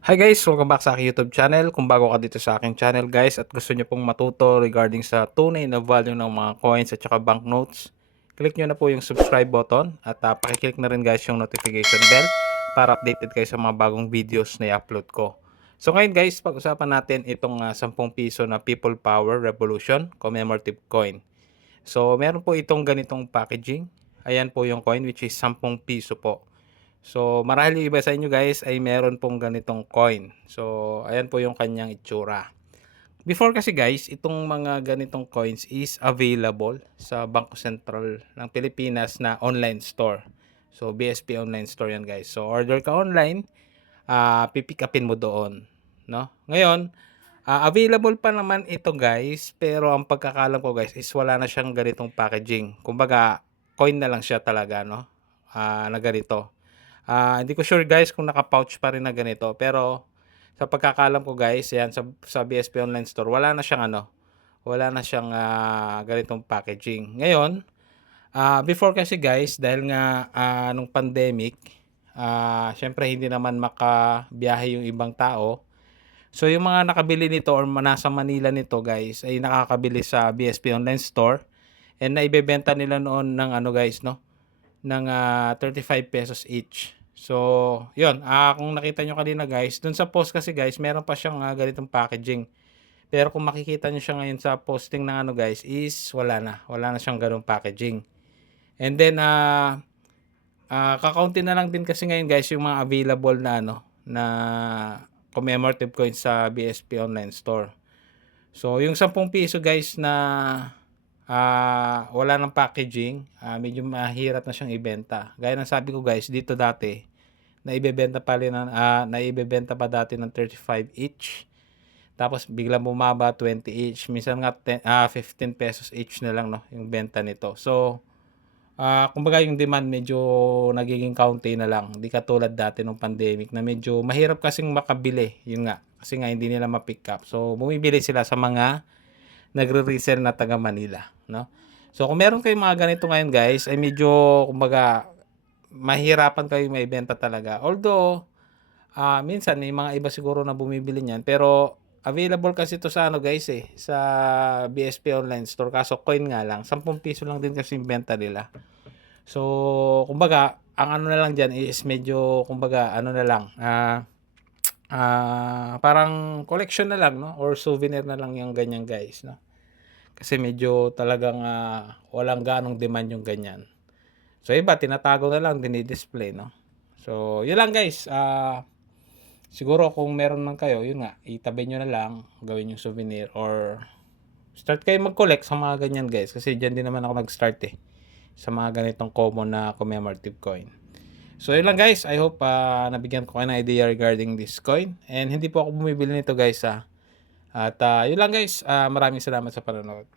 Hi guys! Welcome back sa aking YouTube channel. Kung bago ka dito sa aking channel guys at gusto nyo pong matuto regarding sa tunay na value ng mga coins at saka banknotes, click nyo na po yung subscribe button at pakiclick na rin guys yung notification bell para updated kayo sa mga bagong videos na i-upload ko. So ngayon guys, pag-usapan natin itong 10 piso na People Power Revolution commemorative coin. So meron po itong ganitong packaging. Ayan po yung coin which is 10 piso po. So, marahil yung iba sa inyo guys ay meron pong ganitong coin. So, ayan po yung kanyang itsura. Before kasi guys, itong mga ganitong coins is available sa Bangko Sentral ng Pilipinas na online store. So, BSP online store yan guys. So, order ka online, pipick upin mo doon. No? Ngayon, available pa naman ito guys, pero ang pagkakalam ko guys is wala na siyang ganitong packaging. Kumbaga, coin na lang siya talaga, no? Na ganito. Hindi ko sure guys kung naka-pouch pa rin na ganito, pero sa pagkakaalam ko guys, yan sa BSP Online Store, wala na siyang ganitong packaging. Ngayon, before kasi guys, dahil nga nung pandemic, syempre hindi naman makabiyahe yung ibang tao. So yung mga nakabili nito or nasa Manila nito guys, ay nakakabili sa BSP Online Store and naibebenta nila noon ng ano guys, no? Ng 35 pesos each. So, yun. Kung nakita nyo kanina guys, dun sa post kasi guys, meron pa siyang ganitong packaging. Pero kung makikita nyo siya ngayon sa posting ng ano guys, is wala na. Wala na siyang ganung packaging. And then, kakaunti na lang din kasi ngayon guys, yung mga available na ano, na commemorative coins sa BSP Online Store. So, yung 10 piso guys na wala ng packaging, medyo mahirap na siyang ibenta. Gaya ng sabi ko guys, dito dati, naibebenta pa dati ng 35 each. Tapos biglang bumaba 20 each. Minsan nga 15 pesos each na lang no, yung benta nito. So, kumbaga yung demand medyo nagiging kaunti na lang. Hindi katulad dati nung pandemic na medyo mahirap kasing makabili. Yun nga, kasi nga hindi nila ma-pick up. So, bumibili sila sa mga nagre-resell na taga Manila, no? So kung meron kayong mga ganito ngayon guys, ay medyo kumbaga mahirapan kayo maibenta talaga. Although minsan may mga iba siguro na bumibili niyan, pero available kasi ito sa ano guys sa BSP Online Store. Kaso coin nga lang, 10 piso lang din kasi yung benta nila. So kumbaga ang ano na lang diyan is medyo kumbaga ano na lang, parang collection na lang no or souvenir na lang yung ganyan guys no. Kasi medyo talagang walang ganong demand yung ganyan. So iba tinatago na lang, dini-display no. So yun lang guys. Siguro kung meron man kayo, yun nga, itabi nyo na lang, gawin yung souvenir or start kayo mag-collect sa mga ganyan guys. Kasi dyan din naman ako nag-start sa mga ganitong common na commemorative coin. So yun lang guys, I hope nabigyan ko kayo ng idea regarding this coin. And hindi po ako bumibili nito guys At yun lang guys, maraming salamat sa panonood.